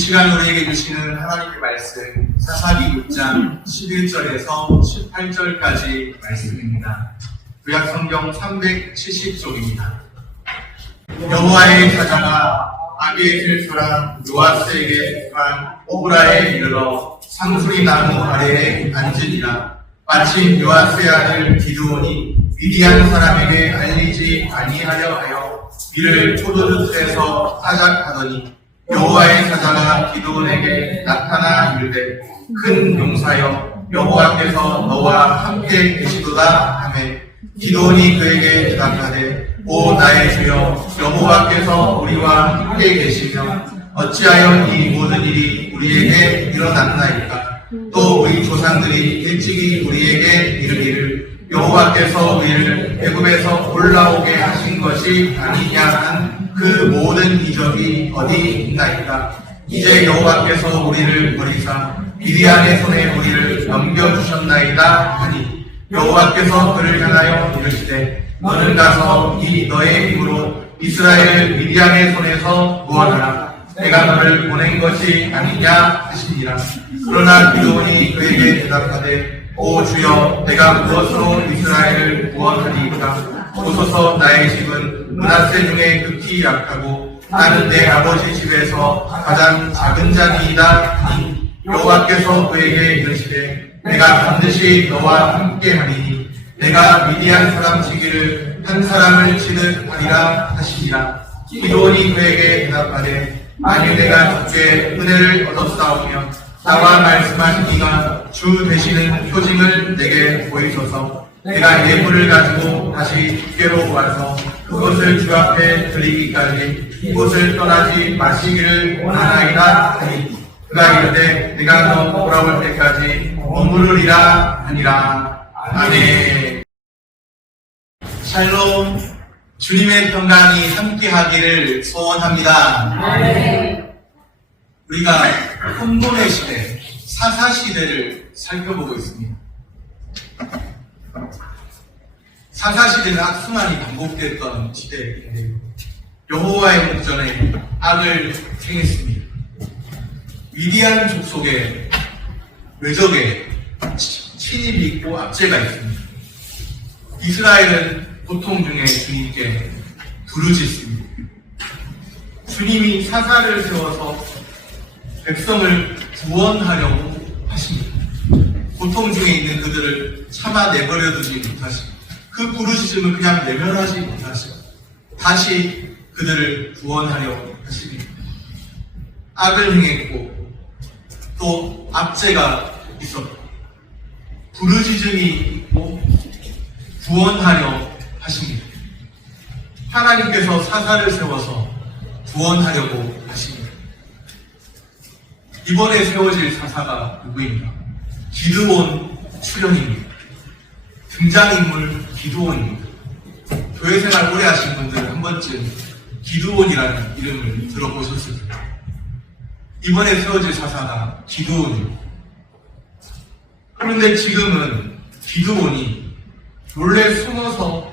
시간 우리에게 주시는 하나님의 말씀 사사기 6장 11절에서 18절까지 말씀입니다. 구약성경 370쪽입니다. 여호와의 사자가 아비에셀 사람 요아스에게 속한 오브라에 이르러 상수리 나무 아래에 앉으니라. 마침 요아스의 아들 기드온이 미디안 사람에게 알리지 아니하려 하여 이를 포도주에서 타작하더니 여호와의 사자가 기드온에게 나타나 이르되 큰 용사여 여호와께서 너와 함께 계시도다 하매 기드온이 그에게 대답하되 오 나의 주여 여호와께서 우리와 함께 계시며 어찌하여 이 모든 일이 우리에게 일어났나이까. 또 우리 조상들이 일찍이 우리에게 이르기를 여호와께서 우리를 애굽에서 올라오게 하신 것이 아니냐 한 그 모든 이적이 어디 있나이까. 이제 여호와께서 우리를 버리사 미디안의 손에 우리를 넘겨주셨나이다 하니 여호와께서 그를 향하여 이르시되 너는 가서 이 너의 힘으로 이스라엘을 미디안의 손에서 구원하라. 내가 너를 보낸 것이 아니냐 하시니라. 그러나 기드온이 그에게 대답하되 오 주여 내가 무엇으로 이스라엘을 구원하리이까. 보소서 나의 집은 므낫세 중에 극히 약하고 나는 내 아버지 집에서 가장 작은 자니이다 하니 여호와께서 그에게 이르시되 내가 반드시 너와 함께하리니 내가 미디안 사람 치기를 한 사람을 치듯 하리라 하시니라. 기드온이 그에게 대답하되 만일 내가 주께 은혜를 얻었사오며 나와 말씀하신 이가 주 되시는 표징을 내게 보이소서. 내가 예물을 가지고 다시 주께로 와서 그것을 주 앞에 드리기까지 이곳을 떠나지 마시기를 원하나이다 하니 그가 이르되 내가 너 돌아올 때까지 머무르리라 하니라. 아멘. 샬롬. 주님의 평강이 함께하기를 소원합니다. 우리가 혼돈의 시대, 사사시대를 살펴보고 있습니다. 사사시대는 악순환이 반복됐던 시대인데요. 여호와의 목전에 악을 행했습니다. 미디안 족속의 외적에 친입이 있고 압제가 있습니다. 이스라엘은 고통 중에 주님께 부르짖습니다. 주님이 사사를 세워서 백성을 구원하려고 하십니다. 고통 중에 있는 그들을 참아 내버려두지 못하시고 그 부르짖음을 그냥 내면하지 못하시고 다시 그들을 구원하려고 하십니다. 악을 행했고 또 압제가 있었고 부르짖음이 있고 구원하려 하십니다. 하나님께서 사사를 세워서 구원하려고 하십니다. 이번에 세워질 사사가 누구입니까? 기드온 출연입니다. 등장인물 기드온입니다. 교회 생활 오래 하신 분들은 한 번쯤 기드온이라는 이름을 들어보셨을 겁니다. 이번에 세워질 사사가 기드온입니다. 그런데 지금은 기드온이 몰래 숨어서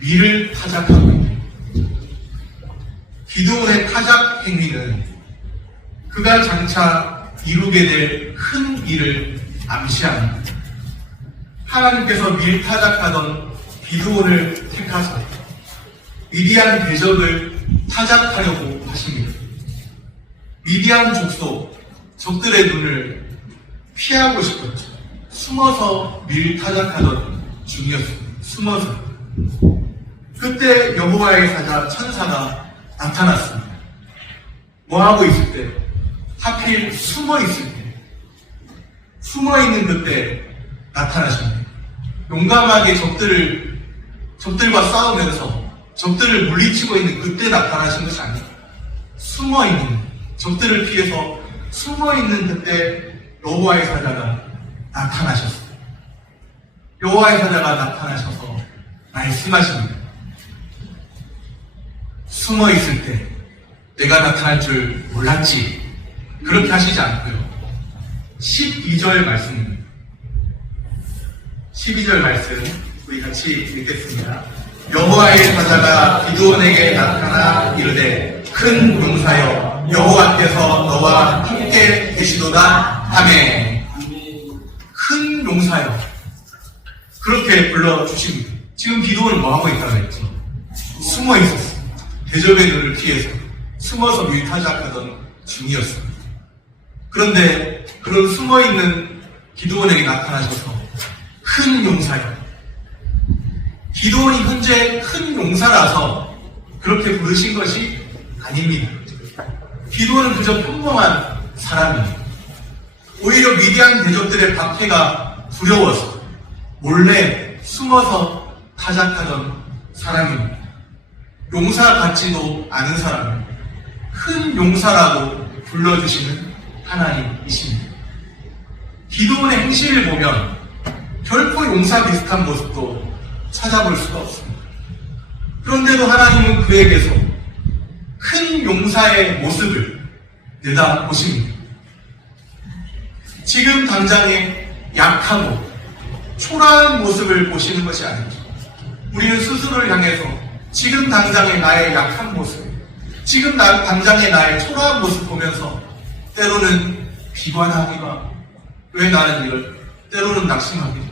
미를 타작하고 있습니다. 기드온의 타작 행위는 그가 장차 이루게 될 큰 일을 암시합니다. 하나님께서 밀 타작하던 기드온을 택하사 미디안 대적을 타작하려고 하십니다. 미디안 족속, 적들의 눈을 피하고 싶었죠. 숨어서 밀 타작하던 중이었습니다. 숨어서. 그때 여호와의 사자 천사가 나타났습니다. 뭐하고 있을 때? 하필 숨어 있을 때. 숨어 있는 그때 나타나십니다. 용감하게 적들과 싸우면서 적들을 물리치고 있는 그때 나타나신 것이 아니에요. 숨어 있는, 적들을 피해서 숨어 있는 그때 여호와의 사자가 나타나셨어요. 여호와의 사자가 나타나셔서 말씀하십니다. 숨어 있을 때 내가 나타날 줄 몰랐지. 그렇게 하시지 않고요. 12절 말씀입니다. 12절 말씀 우리 같이 읽겠습니다. 여호와의 사자가 기드온에게 나타나 이르되 큰 용사여 여호와께서 너와 함께 계시도다. 아멘. 큰 용사여. 그렇게 불러주십니다. 지금 기도는 뭐하고 있다고 했죠? 숨어 있었어. 대접의 눈을 피해서 숨어서 밀타작하던 중이었습니다. 그런데 그런 숨어있는 기드온에게 나타나셔서 큰 용사여. 기드온이 현재 큰 용사라서 그렇게 부르신 것이 아닙니다. 기드온은 그저 평범한 사람입니다. 오히려 미디안 대적들의 박해가 두려워서 몰래 숨어서 타작하던 사람입니다. 용사 같지도 않은 사람, 큰 용사라고 불러주시는 하나님이십니다. 기드온의 행실을 보면 결코 용사 비슷한 모습도 찾아볼 수가 없습니다. 그런데도 하나님은 그에게서 큰 용사의 모습을 내다보십니다. 지금 당장의 약하고 초라한 모습을 보시는 것이 아니죠. 우리는 스스로를 향해서 지금 당장의 나의 약한 모습, 지금 당장의 나의 초라한 모습 보면서 때로는 비관하기가, 왜 나는 이걸, 때로는 낙심하기도.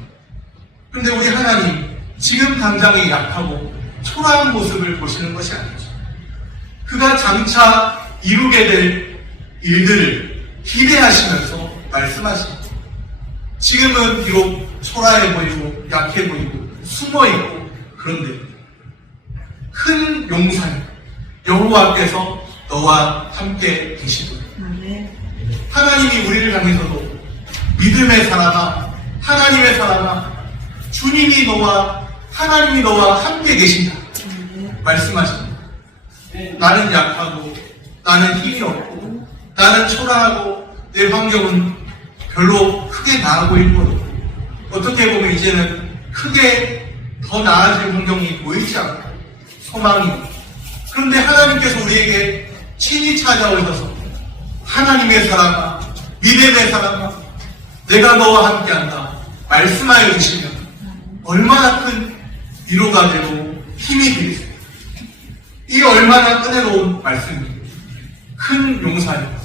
그런데 우리 하나님, 지금 당장의 약하고 초라한 모습을 보시는 것이 아니죠. 그가 장차 이루게 될 일들을 기대하시면서 말씀하십니다. 지금은 비록 초라해 보이고 약해 보이고 숨어 있고, 그런데 큰 용사여 여호와께서 너와 함께 계시도다. 하나님이 우리를 향해서도 믿음의 사람아, 하나님의 사람아, 주님이 너와 하나님이 너와 함께 계신다 말씀하십니다. 나는 약하고 나는 힘이 없고 나는 초라하고 내 환경은 별로 크게 나아 보일 것 없고, 어떻게 보면 이제는 크게 더 나아질 환경이 보이지 않고 소망이. 그런데 하나님께서 우리에게 친히 찾아오셔서 하나님의 사람아, 믿음의 사람아, 내가 너와 함께한다 말씀하여 주시면 얼마나 큰 위로가 되고 힘이 되겠습니까? 이 얼마나 은혜로운 말씀입니다. 큰 용사여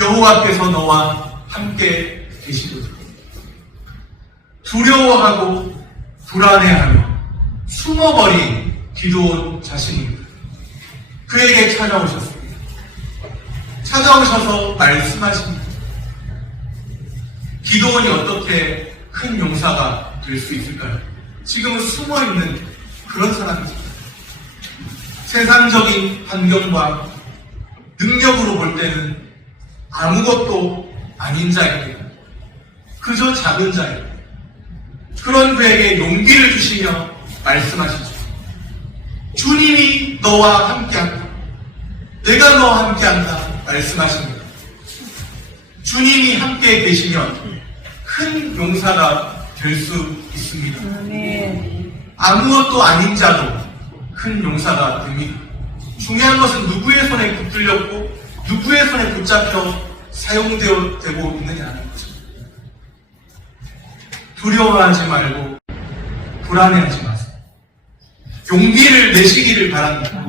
여호와께서 너와 함께 계시도다. 두려워하고 불안해하며 숨어버린 기드온 자신입니다. 그에게 찾아오셨습니다. 찾아오셔서 말씀하십니다. 기드온이 어떻게 큰 용사가 될 수 있을까요? 지금은 숨어있는 그런 사람이죠. 세상적인 환경과 능력으로 볼 때는 아무것도 아닌 자입니다. 그저 작은 자입니다. 그런 그에게 용기를 주시며 말씀하시죠. 주님이 너와 함께한다. 내가 너와 함께한다 말씀하십니다. 주님이 함께 계시면 큰 용사가 될 수 있습니다. 아무것도 아닌 자도 큰 용사가 됩니다. 중요한 것은 누구의 손에 붙들렸고 누구의 손에 붙잡혀 사용되고 있느냐는 거죠. 두려워하지 말고 불안해하지 마세요. 용기를 내시기를 바랍니다.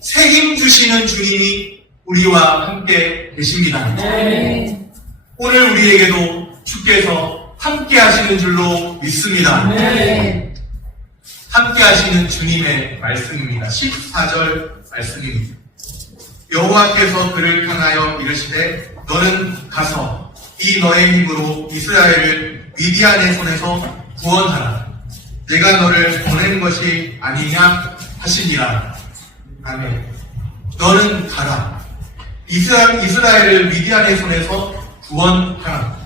새 힘 주시는 주님이 우리와 함께 계십니다. 오늘 우리에게도 주께서 함께 하시는 줄로 믿습니다. 함께 하시는 주님의 말씀입니다. 14절 말씀입니다. 여호와께서 그를 향하여 이르시되 너는 가서 이 너의 힘으로 이스라엘을 미디안의 손에서 구원하라. 내가 너를 보낸 것이 아니냐 하시니라. 아멘. 너는 가라. 이스라엘을 미디안의 손에서 구원하라.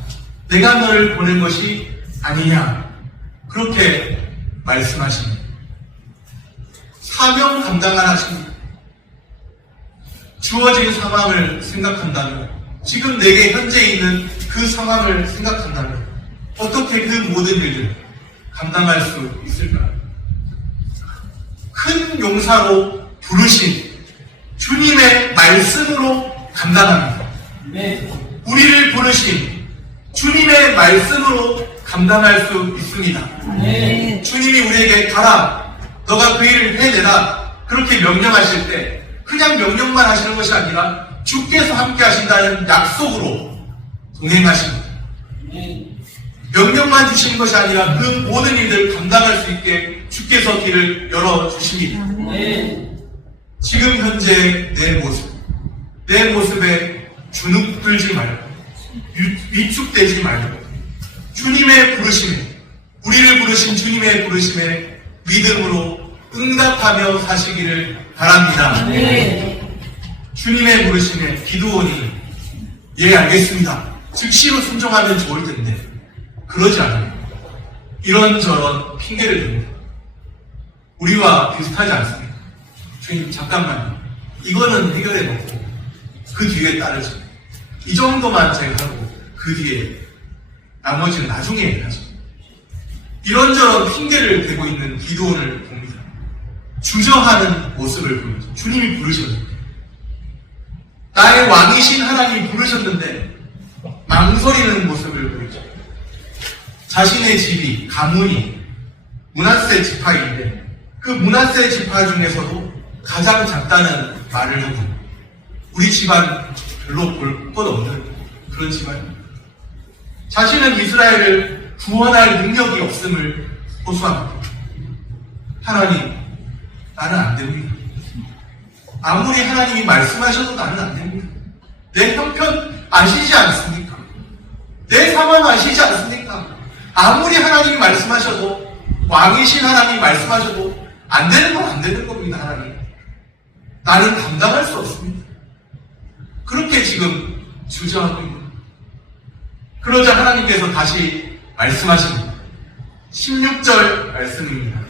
내가 너를 보낸 것이 아니냐. 그렇게 말씀하십니다. 사명 감당을 하십니다. 주어진 상황을 생각한다면, 지금 내게 현재 있는 그 상황을 생각한다면 어떻게 그 모든 일을 감당할 수 있을까요? 큰 용사로 부르신 주님의 말씀으로 감당합니다. 우리를 부르신 주님의 말씀으로 감당할 수 있습니다. 주님이 우리에게 가라, 너가 그 일을 해내라 그렇게 명령하실 때 그냥 명령만 하시는 것이 아니라 주께서 함께 하신다는 약속으로 동행하십니다. 명령만 주시는 것이 아니라 그 모든 일을 감당할 수 있게 주께서 길을 열어주십니다. 지금 현재 내 모습에 주눅들지 말고 위축되지 말고 주님의 부르심에, 우리를 부르신 주님의 부르심에 믿음으로 응답하며 사시기를 바랍니다. 주님의 부르심에 기드온이 예 알겠습니다, 즉시로 순종하면 좋을 텐데 그러지 않아요. 이런저런 핑계를 댑니다. 우리와 비슷하지 않습니까? 주님 잠깐만요, 이거는 해결해 놓고 그 뒤에 따르죠. 이 정도만 제가 하고 그 뒤에 나머지는 나중에 하죠. 이런저런 핑계를 대고 있는 기드온을 봅니다. 주저하는 모습을 보이죠. 주님이 부르셨는데, 나의 왕이신 하나님이 부르셨는데 망설이는 모습을 보이죠. 자신의 집이, 가문이 므낫세 지파인데 그 므낫세 지파 중에서도 가장 작다는 말을 하고, 우리 집안 별로 볼 것 없는 그런 집안입니다. 자신은 이스라엘을 구원할 능력이 없음을 호소합니다. 하나님, 나는 안 됩니다. 아무리 하나님이 말씀하셔도 나는 안 됩니다. 내 형편 아시지 않습니까? 내 상황 아시지 않습니까? 아무리 하나님이 말씀하셔도, 왕이신 하나님이 말씀하셔도 안 되는 건 안 되는 겁니다. 하나님, 나는 감당할 수 없습니다. 그렇게 지금 주저하고 있는, 그러자 하나님께서 다시 말씀하십니다. 16절 말씀입니다.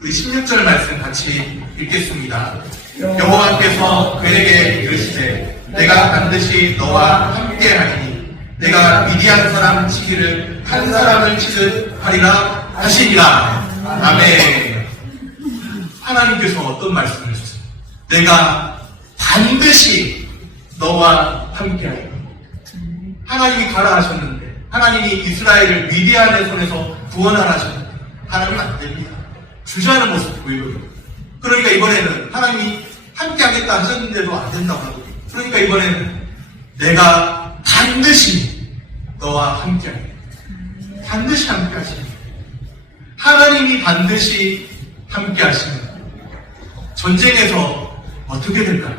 우리 16절 말씀 같이 읽겠습니다. 여호와께서 그에게 이르시되 내가 반드시 너와 함께하리니 내가 미디안 사람 치기를 한 사람을 치듯 하리라 하시니라. 아멘. 하나님께서 어떤 말씀을 주세요? 내가 반드시 너와 함께하리라. 하나님이 가라 하셨는데, 하나님이 이스라엘을 미디안의 손에서 구원하라 하셨는데 하나님은 안 됩니다. 주저하는 모습 보이거든요. 그러니까 이번에는 하나님이 함께 하겠다 하셨는데도 안 된다고 하고, 그러니까 이번에는 내가 반드시 너와 함께 하겠다. 반드시 함께 하시면, 하나님이 반드시 함께 하시면 전쟁에서 어떻게 될까요?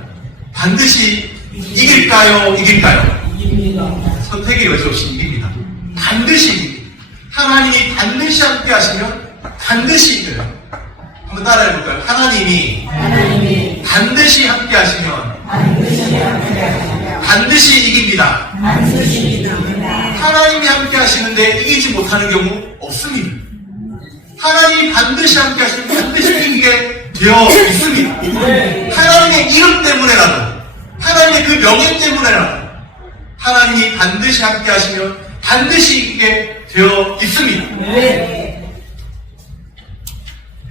반드시 이길까요? 이깁니다. 선택의 여지 없이 이깁니다. 반드시 이깁니다. 하나님이 반드시 함께 하시면 반드시 이겨요. 한번 따라해볼까요? 하나님이 반드시 함께 하시면 반드시 이깁니다. 하나님이 함께 하시는데 이기지 못하는 경우 없습니다. 하나님이 반드시 함께 하시면 반드시 이기게 되어 있습니다. 하나님의 이름 때문에라도, 하나님의 그 명예 때문에라도 하나님이 반드시 함께 하시면 반드시 이기게 되어 있습니다.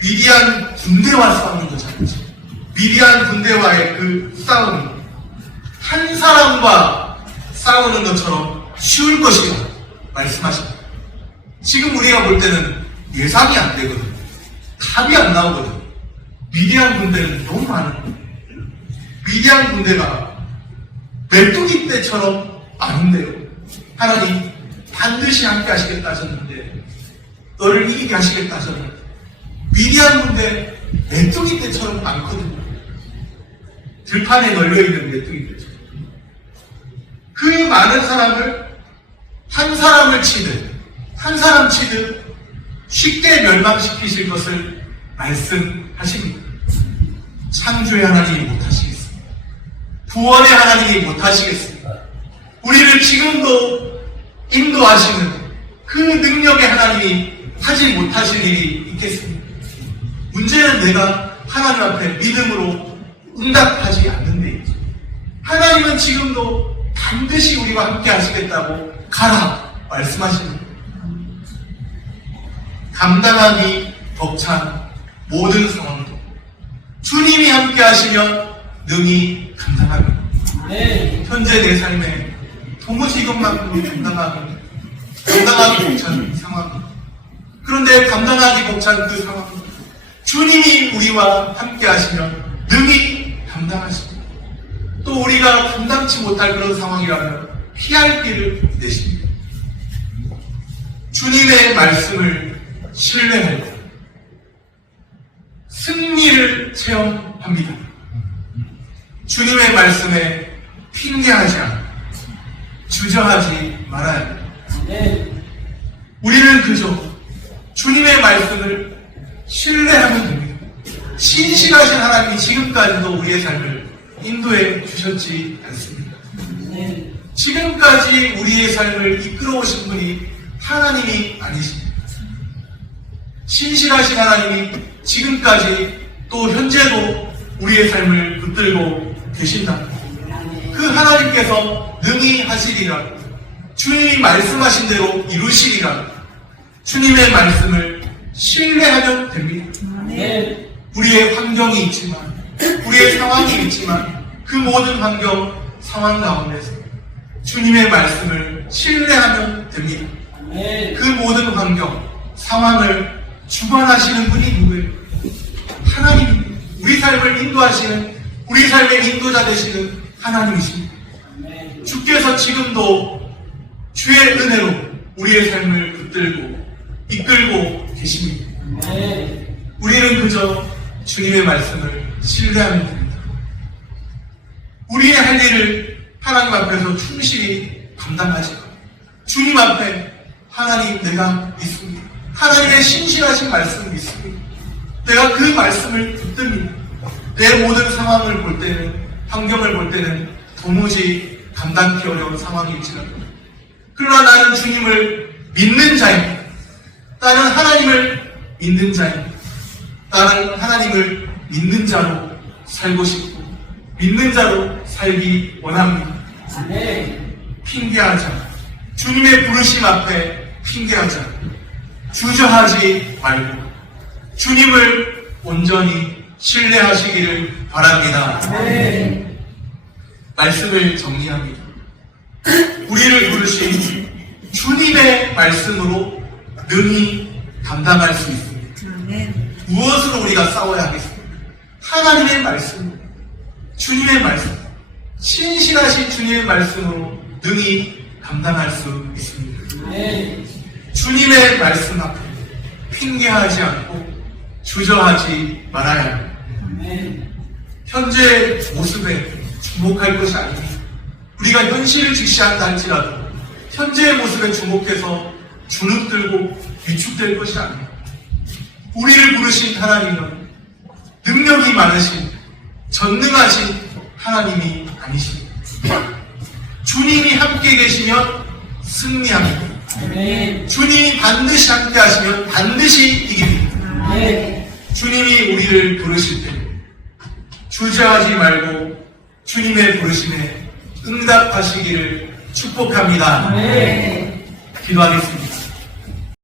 미디안 군대와 싸우는 것처럼, 미디안 군대와의 그 싸움이 한 사람과 싸우는 것처럼 쉬울 것이라 말씀하십니다. 지금 우리가 볼 때는 예상이 안 되거든요. 답이 안 나오거든요. 미디안 군대는 너무 많은 거예요. 미디안 군대가 메뚜기 떼처럼 많은데요, 하나님 반드시 함께 하시겠다 하셨는데, 너를 이기게 하시겠다 하셨는데, 미디안 군대 메뚜기 떼처럼 많거든요. 들판에 널려있는 메뚜기 떼처럼. 그 많은 사람을 한 사람을 치듯, 한 사람 치듯 쉽게 멸망시키실 것을 말씀하십니다. 창조의 하나님이 못하시겠습니다. 구원의 하나님이 못하시겠습니다. 우리를 지금도 인도하시는 그 능력의 하나님이 하지 못하실 일이 있겠습니다. 문제는 내가 하나님 앞에 믿음으로 응답하지 않는 데이죠. 하나님은 지금도 반드시 우리와 함께 하시겠다고 가라 말씀하십니다. 감당하기 벅찬 모든 상황도 주님이 함께 하시면 능히 감당합니다. 현재 내 삶에 도무지 이것만큼은 감당하기 벅찬 상황입니다. 그런데 감당하기 벅찬 그 상황, 주님이 우리와 함께 하시면 능히 감당하십니다. 예상치 못할 그런 상황이라면 피할 길을 내십니다. 주님의 말씀을 신뢰할 때 승리를 체험합니다. 주님의 말씀에 핑계하지 않고 주저하지 말아야 합니다. 우리는 그저 주님의 말씀을 신뢰하면 됩니다. 신실하신 하나님이 지금까지도 우리의 삶을 인도해 주셨지 않습니까? 지금까지 우리의 삶을 이끌어 오신 분이 하나님이 아니십니다. 신실하신 하나님이 지금까지 또 현재도 우리의 삶을 붙들고 계신다. 그 하나님께서 능히 하시리라. 주님이 말씀하신 대로 이루시리라. 주님의 말씀을 신뢰하면 됩니다. 우리의 환경이 있지만, 우리의 상황이 있지만, 그 모든 환경, 상황 가운데서 주님의 말씀을 신뢰하면 됩니다. 그 모든 환경, 상황을 주관하시는 분이 누구예요? 하나님입니다. 우리 삶을 인도하시는, 우리 삶의 인도자 되시는 하나님이십니다. 주께서 지금도 주의 은혜로 우리의 삶을 붙들고 이끌고 계십니다. 우리는 그저 주님의 말씀을 신뢰하면 됩니다. 우리의 할 일을 하나님 앞에서 충실히 감당하지 마. 주님 앞에 하나님 내가 믿습니다. 하나님의 신실하신 말씀을 믿습니다. 내가 그 말씀을 붙듭니다. 내 모든 상황을 볼 때는, 환경을 볼 때는 도무지 감당하기 어려운 상황일지라도, 그러나 나는 주님을 믿는 자입니다. 나는 하나님을 믿는 자입니다. 나는 하나님을 믿는 자로 살고 싶고 믿는 자로 살기 원합니다. 핑계하지 않고 주님의 부르심 앞에 핑계하지 않고 주저하지 말고 주님을 온전히 신뢰하시기를 바랍니다. 말씀을 정리합니다. 우리를 부르신 주님의 말씀으로 능히 감당할 수 있습니다. 무엇으로 우리가 싸워야 하겠습니까? 하나님의 말씀, 주님의 말씀, 신실하신 주님의 말씀으로 능히 감당할 수 있습니다. 주님의 말씀 앞에 핑계하지 않고 주저하지 말아야 합니다. 현재 모습에 주목할 것이 아닙니다. 우리가 현실을 직시한다 할지라도 현재의 모습에 주목해서 주눅들고 위축될 것이 아닙니다. 우리를 부르신 하나님은 능력이 많으신 전능하신 하나님이 아니십니다. 주님이 함께 계시면 승리합니다. 주님이 반드시 함께 하시면 반드시 이깁니다. 주님이 우리를 부르실 때 주저하지 말고 주님의 부르심에 응답하시기를 축복합니다. 기도하겠습니다.